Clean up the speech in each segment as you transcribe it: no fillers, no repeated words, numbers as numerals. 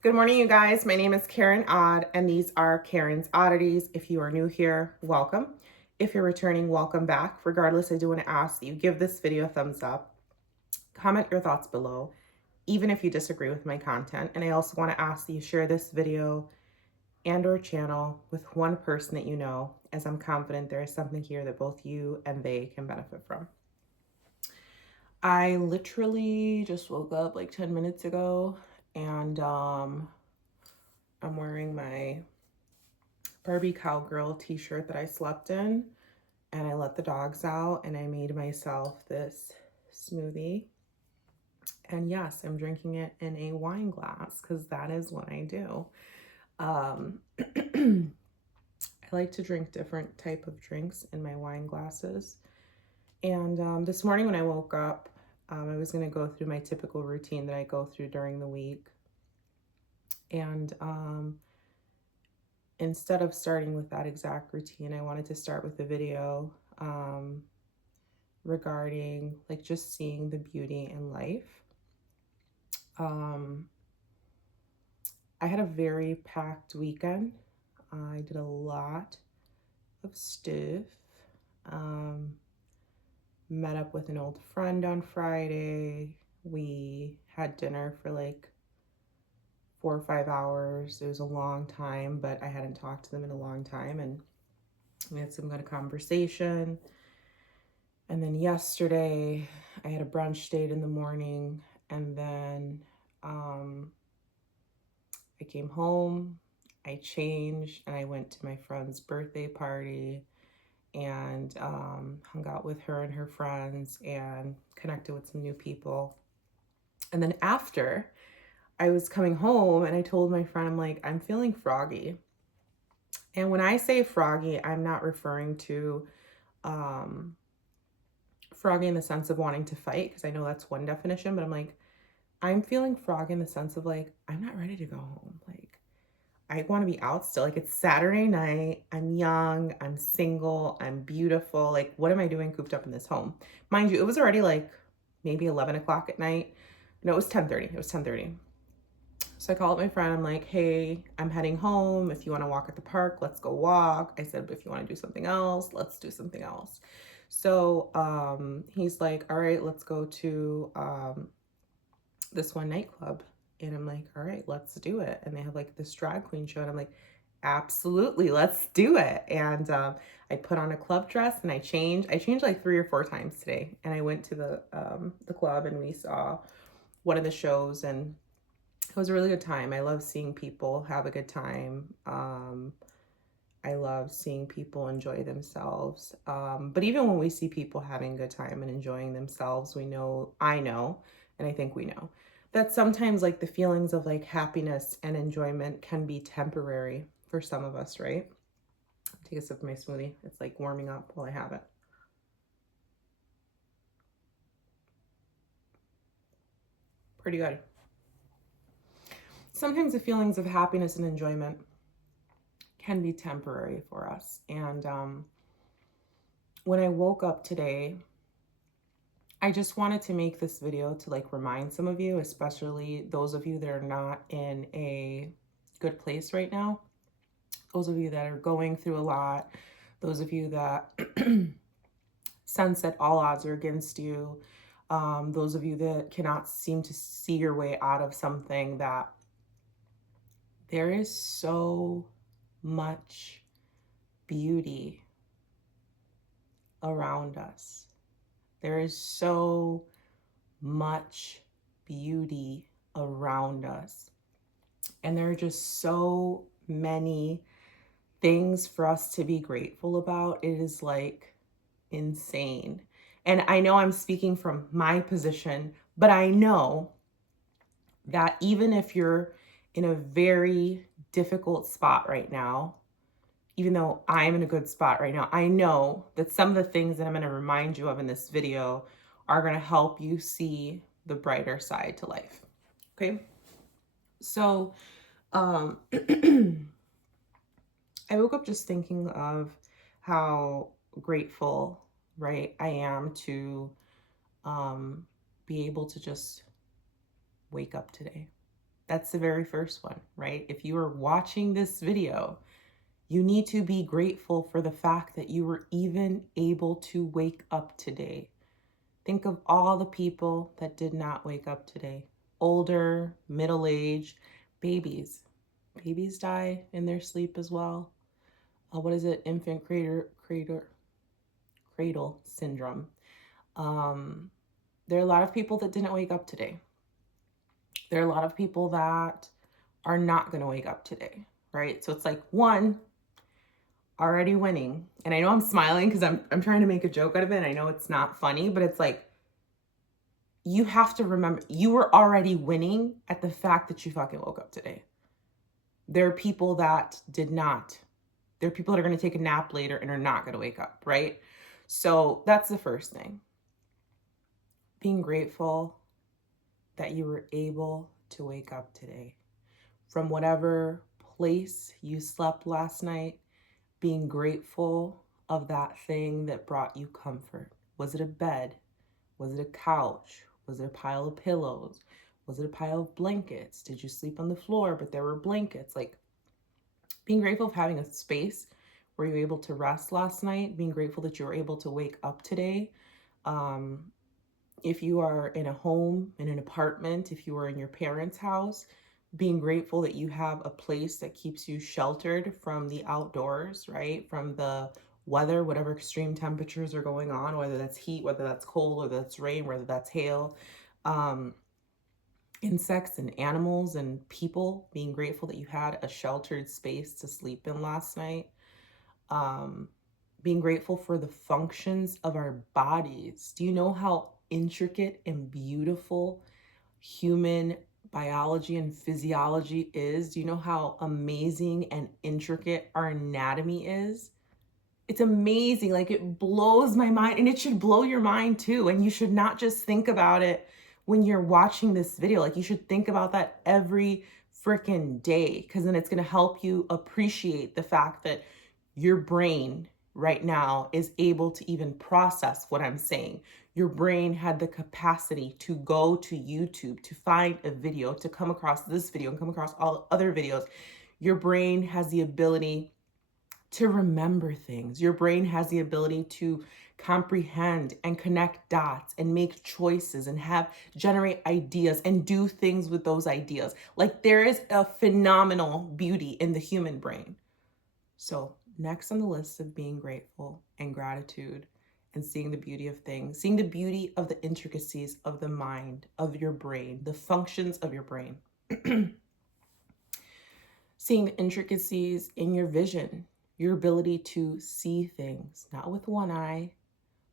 Good morning, you guys. My name is Karen Odd, and these are Karen's Oddities. If you are new here, welcome. If you're returning, welcome back. Regardless, I do want to ask that you give this video a thumbs up, comment your thoughts below, even if you disagree with my content. And I also want to ask that you share this video and or channel with one person that you know, as I'm confident there is something here that both you and they can benefit from. I literally just woke up like 10 minutes ago, and I'm wearing my Barbie Cowgirl t-shirt that I slept in, and I let the dogs out, and I made myself this smoothie. And yes, I'm drinking it in a wine glass because that is what I do. I like to drink different type of drinks in my wine glasses. And this morning when I woke up, I was going to go through my typical routine that I go through during the week. And instead of starting with that exact routine, I wanted to start with a video regarding like just seeing the beauty in life. I had a very packed weekend. I did a lot of stuff. Met up with an old friend on Friday. We had dinner for like 4 or 5 hours. It was a long time, but I hadn't talked to them in a long time, and we had some good conversation. And then yesterday, I had a brunch date in the morning, and then I came home, I changed, and I went to my friend's birthday party and hung out with her and her friends and connected with some new people. And then after, I was coming home and I told my friend, I'm like, I'm feeling froggy. And when I say froggy, I'm not referring to froggy in the sense of wanting to fight, because I know that's one definition, but I'm like, I'm feeling froggy in the sense of like, I'm not ready to go home. Like, I want to be out still. Like, it's Saturday night. I'm young. I'm single. I'm beautiful. Like, what am I doing cooped up in this home? Mind you, it was already like maybe 11 o'clock at night. No, it was 10:30. It was 10:30. So I called my friend. I'm like, hey, I'm heading home. If you want to walk at the park, let's go walk. I said, but if you want to do something else, let's do something else. So he's like, all right, let's go to this one nightclub. And I'm like, all right, let's do it. And they have like this drag queen show. And I'm like, absolutely, let's do it. And I put on a club dress and I changed. I changed like 3 or 4 times today. And I went to the club and we saw one of the shows, and it was a really good time. I love seeing people have a good time. I love seeing people enjoy themselves. But even when we see people having a good time and enjoying themselves, I know, and I think we know, that sometimes like the feelings of like happiness and enjoyment can be temporary for some of us, right? Take a sip of my smoothie. It's like warming up while I have it. Pretty good. Sometimes the feelings of happiness and enjoyment can be temporary for us. And when I woke up today, I just wanted to make this video to like remind some of you, especially those of you that are not in a good place right now, those of you that are going through a lot, those of you that sense that all odds are against you, those of you that cannot seem to see your way out of something, that there is so much beauty around us. There is so much beauty around us. And there are just so many things for us to be grateful about. It is like insane. And I know I'm speaking from my position, but I know that even if you're in a very difficult spot right now, even though I'm in a good spot right now, I know that some of the things that I'm going to remind you of in this video are going to help you see the brighter side to life. Okay. So, I woke up just thinking of how grateful, right, I am to be able to just wake up today. That's the very first one, right? If you are watching this video, you need to be grateful for the fact that you were even able to wake up today. Think of all the people that did not wake up today. Older, middle-aged, babies. Babies die in their sleep as well. What is it? Infant cradle syndrome. There are a lot of people that didn't wake up today. There are a lot of people that are not going to wake up today, right? So it's like, one, already winning. And I know I'm smiling because I'm trying to make a joke out of it. And I know it's not funny, but it's like, you have to remember you were already winning at the fact that you fucking woke up today. There are people that did not. There are people that are going to take a nap later and are not going to wake up, right? So that's the first thing. Being grateful that you were able to wake up today from whatever place you slept last night, being grateful of that thing that brought you comfort. Was it a bed? Was it a couch? Was it a pile of pillows? Was it a pile of blankets? Did you sleep on the floor, but there were blankets? Like, being grateful of having a space where you were able to rest last night, being grateful that you were able to wake up today. If you are in a home, in an apartment, if you are in your parents' house, being grateful that you have a place that keeps you sheltered from the outdoors, right? From the weather, whatever extreme temperatures are going on, whether that's heat, whether that's cold, whether that's rain, whether that's hail. Insects and animals and people, being grateful that you had a sheltered space to sleep in last night. Being grateful for the functions of our bodies. Do you know how intricate and beautiful human biology and physiology is? Do you know how amazing and intricate our anatomy is? It's amazing. Like, it blows my mind, and it should blow your mind too. And you should not just think about it when you're watching this video. Like, you should think about that every freaking day, because then it's going to help you appreciate the fact that your brain right now is able to even process what I'm saying. Your brain had the capacity to go to YouTube, to find a video, to come across this video and come across all other videos. Your brain has the ability to remember things. Your brain has the ability to comprehend and connect dots and make choices and generate ideas and do things with those ideas. Like, there is a phenomenal beauty in the human brain. So next on the list of being grateful and gratitude and seeing the beauty of things, seeing the beauty of the intricacies of the mind, of your brain, the functions of your brain. Seeing the intricacies in your vision, your ability to see things, not with one eye,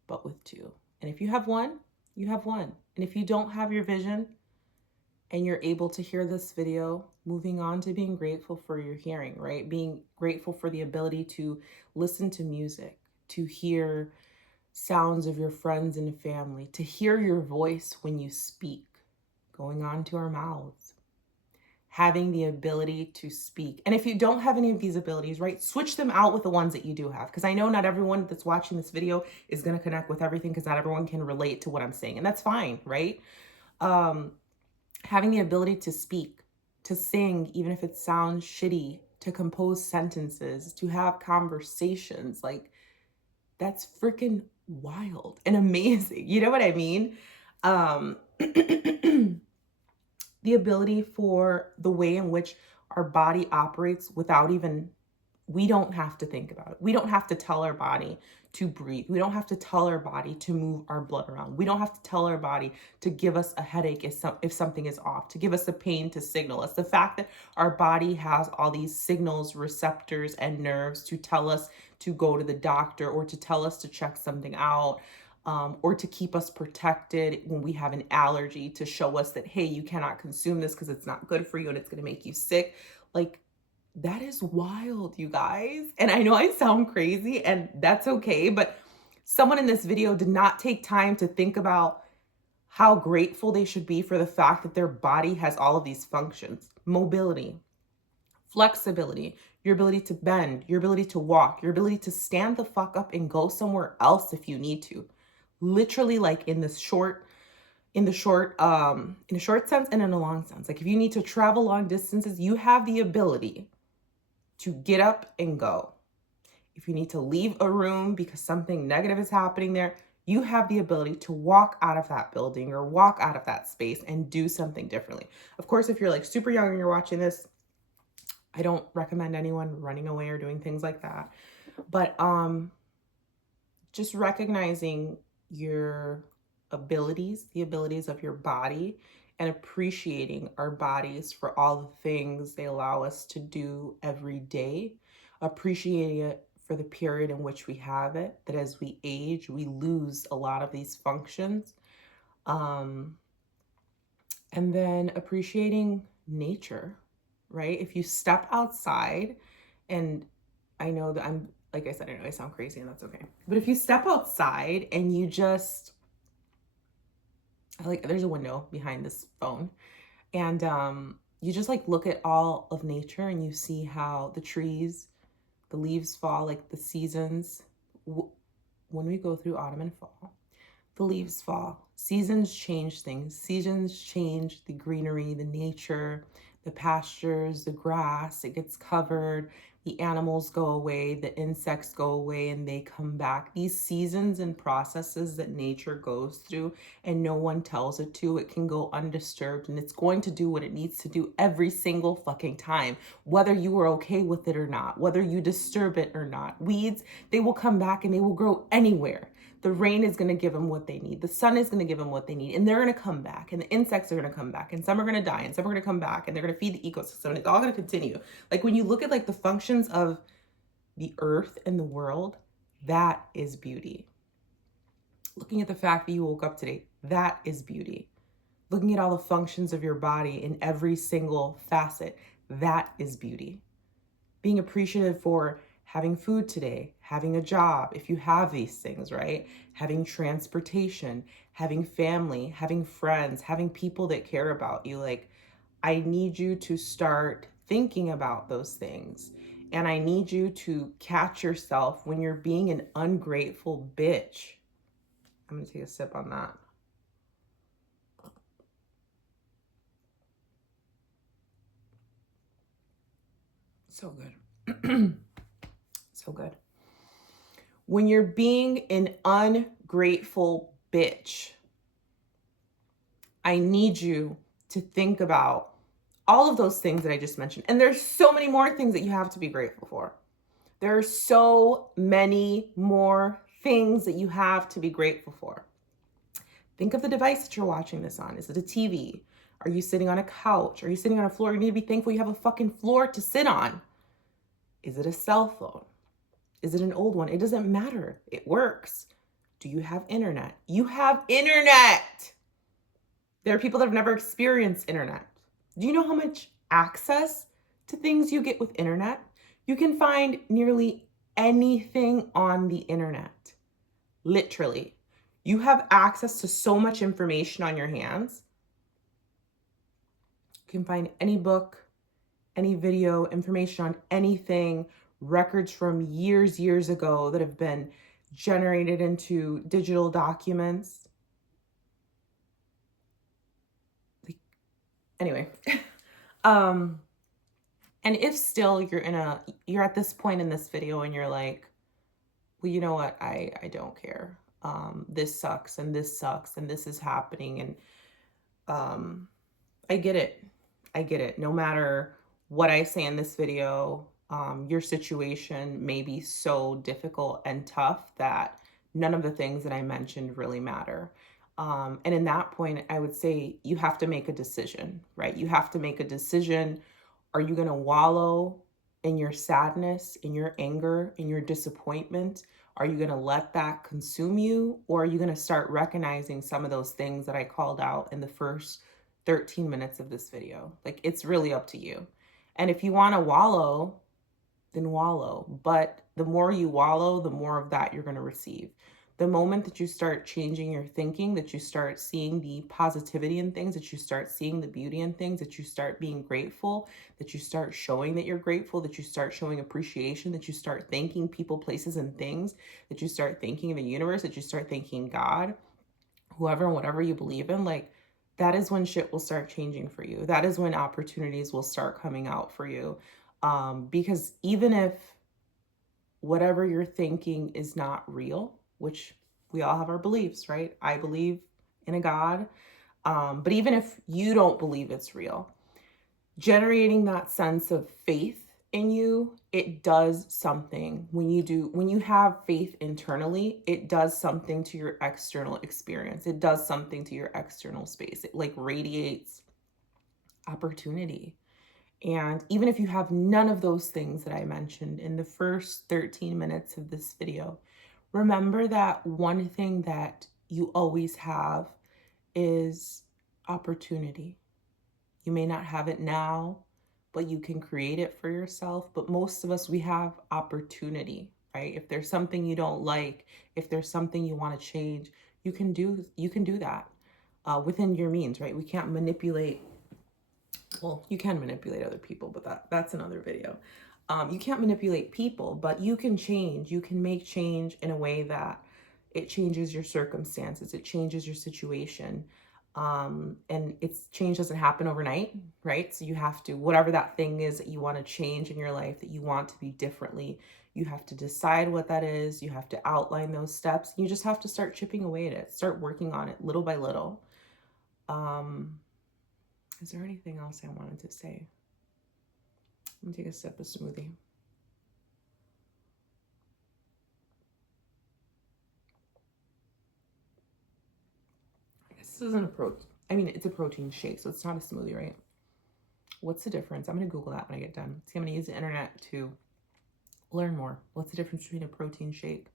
but with two. And if you have one, you have one. And if you don't have your vision and you're able to hear this video, moving on to being grateful for your hearing, right? Being grateful for the ability to listen to music, to hear sounds of your friends and family, to hear your voice when you speak, going on to our mouths, having the ability to speak. And if you don't have any of these abilities, right, switch them out with the ones that you do have. Because I know not everyone that's watching this video is going to connect with everything, because not everyone can relate to what I'm saying. And that's fine, right? Having the ability to speak, to sing, even if it sounds shitty, to compose sentences, to have conversations, like, that's freaking wild and amazing. You know what I mean? The ability for the way in which our body operates without even, we don't have to think about it. We don't have to tell our body to breathe. We don't have to tell our body to move our blood around. We don't have to tell our body to give us a headache if something is off, to give us a pain, to signal us. The fact that our body has all these signals, receptors, and nerves to tell us to go to the doctor, or to tell us to check something out, or to keep us protected when we have an allergy, to show us that, hey, you cannot consume this because it's not good for you and it's going to make you sick. Like, that is wild, you guys. And I know I sound crazy, and that's okay, but someone in this video did not take time to think about how grateful they should be for the fact that their body has all of these functions: mobility, flexibility, your ability to bend, your ability to walk, your ability to stand the fuck up and go somewhere else if you need to. Literally, like, in this short in a short sense and in a long sense. Like if you need to travel long distances, you have the ability to get up and go. If you need to leave a room because something negative is happening there, you have the ability to walk out of that building or walk out of that space and do something differently. Of course, if you're like super young and you're watching this, I don't recommend anyone running away or doing things like that. But just recognizing your abilities, the abilities of your body, and appreciating our bodies for all the things they allow us to do every day, appreciating it for the period in which we have it, that as we age, we lose a lot of these functions. Um, and then appreciating nature, right? If you step outside, and I know that I'm, like I said, I know I sound crazy and that's okay. But if you step outside and you just, like, there's a window behind this phone, and you just like look at all of nature and you see how the trees, the leaves fall, like the seasons. When we go through autumn and fall, the leaves fall. Seasons change things. Seasons change the greenery, the nature, the pastures, the grass. It gets covered. The animals go away. The insects go away and they come back. These seasons and processes that nature goes through and no one tells it to, it can go undisturbed and it's going to do what it needs to do every single fucking time, whether you are okay with it or not, whether you disturb it or not. Weeds, they will come back and they will grow anywhere. The rain is going to give them what they need. The sun is going to give them what they need. And they're going to come back. And the insects are going to come back. And some are going to die. And some are going to come back. And they're going to feed the ecosystem. And it's all going to continue. Like when you look at like the functions of the earth and the world, that is beauty. Looking at the fact that you woke up today, that is beauty. Looking at all the functions of your body in every single facet, that is beauty. Being appreciative for having food today, having a job, if you have these things, right? Having transportation, having family, having friends, having people that care about you. Like, I need you to start thinking about those things. And I need you to catch yourself when you're being an ungrateful bitch. I'm gonna take a sip on that. So good. So good. When you're being an ungrateful bitch, I need you to think about all of those things that I just mentioned. And there's so many more things that you have to be grateful for. There are so many more things that you have to be grateful for. Think of the device that you're watching this on. Is it a TV? Are you sitting on a couch? Are you sitting on a floor? You need to be thankful you have a fucking floor to sit on. Is it a cell phone? Is it an old one? It doesn't matter. It works. Do you have internet? You have internet. There are people that have never experienced internet. Do you know how much access to things you get with internet? You can find nearly anything on the internet. Literally. You have access to so much information on your hands. You can find any book, any video, information on anything, records from years ago that have been generated into digital documents. Anyway, and if still you're at this point in this video and you're like, well, you know what, I don't care. This sucks and this sucks and this is happening. And I get it. No matter what I say in this video, your situation may be so difficult and tough that none of the things that I mentioned really matter. And in that point, I would say you have to make a decision, right? You have to make a decision. Are you going to wallow in your sadness, in your anger, in your disappointment? Are you going to let that consume you? Or are you going to start recognizing some of those things that I called out in the first 13 minutes of this video? Like, it's really up to you. And if you want to wallow, then wallow. But the more you wallow, the more of that you're going to receive. The moment that you start changing your thinking, that you start seeing the positivity in things, that you start seeing the beauty in things, that you start being grateful, that you start showing that you're grateful, that you start showing appreciation, that you start thanking people, places, and things, that you start thanking the universe, that you start thanking God, whoever and whatever you believe in, like, that is when shit will start changing for you. That is when opportunities will start coming out for you. Because even if whatever you're thinking is not real, which we all have our beliefs, right? I believe in a God. But even if you don't believe it's real, generating that sense of faith in you, it does something. When you have faith internally, it does something to your external experience. It does something to your external space. It like radiates opportunity. And even if you have none of those things that I mentioned in the first 13 minutes of this video, remember that one thing that you always have is opportunity. You may not have it now, but you can create it for yourself. But most of us, we have opportunity, right? If there's something you don't like, if there's something you want to change, you can do that within your means, right? We can't manipulate. Well, you can manipulate other people, but that's another video. You can't manipulate people, but you can change. You can make change in a way that it changes your circumstances. It changes your situation. And change doesn't happen overnight, right? So you have to, whatever that thing is that you want to change in your life, that you want to be differently, you have to decide what that is. You have to outline those steps. You just have to start chipping away at it, start working on it little by little. Is there anything else I wanted to say? I'm gonna take a sip of smoothie. I guess this isn't a protein. I mean, it's a protein shake, so it's not a smoothie, right? What's the difference? I'm gonna Google that when I get done. See, I'm gonna use the internet to learn more. What's the difference between a protein shake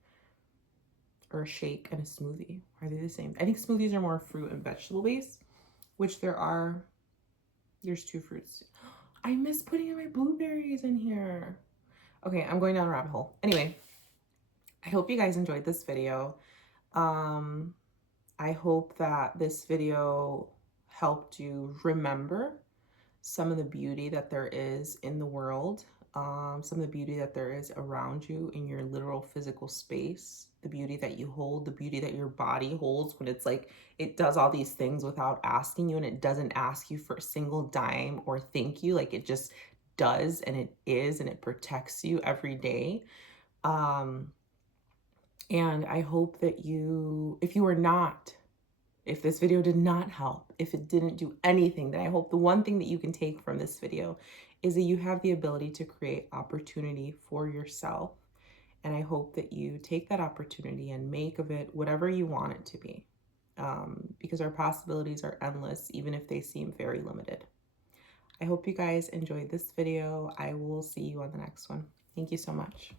or a shake and a smoothie? Are they the same? I think smoothies are more fruit and vegetable based, which there's 2 fruits. I miss putting my blueberries in here. Okay, I'm going down a rabbit hole. Anyway, I hope you guys enjoyed this video. I hope that this video helped you remember some of the beauty that there is in the world, some of the beauty that there is around you in your literal physical space, the beauty that you hold, the beauty that your body holds when it's like it does all these things without asking you, and it doesn't ask you for a single dime or thank you. Like, it just does, and it is, and it protects you every day. And I hope that if this video did not help, if it didn't do anything, then I hope the one thing that you can take from this video is that you have the ability to create opportunity for yourself. And I hope that you take that opportunity and make of it whatever you want it to be, because our possibilities are endless, even if they seem very limited. I hope you guys enjoyed this video. I will see you on the next one. Thank you so much.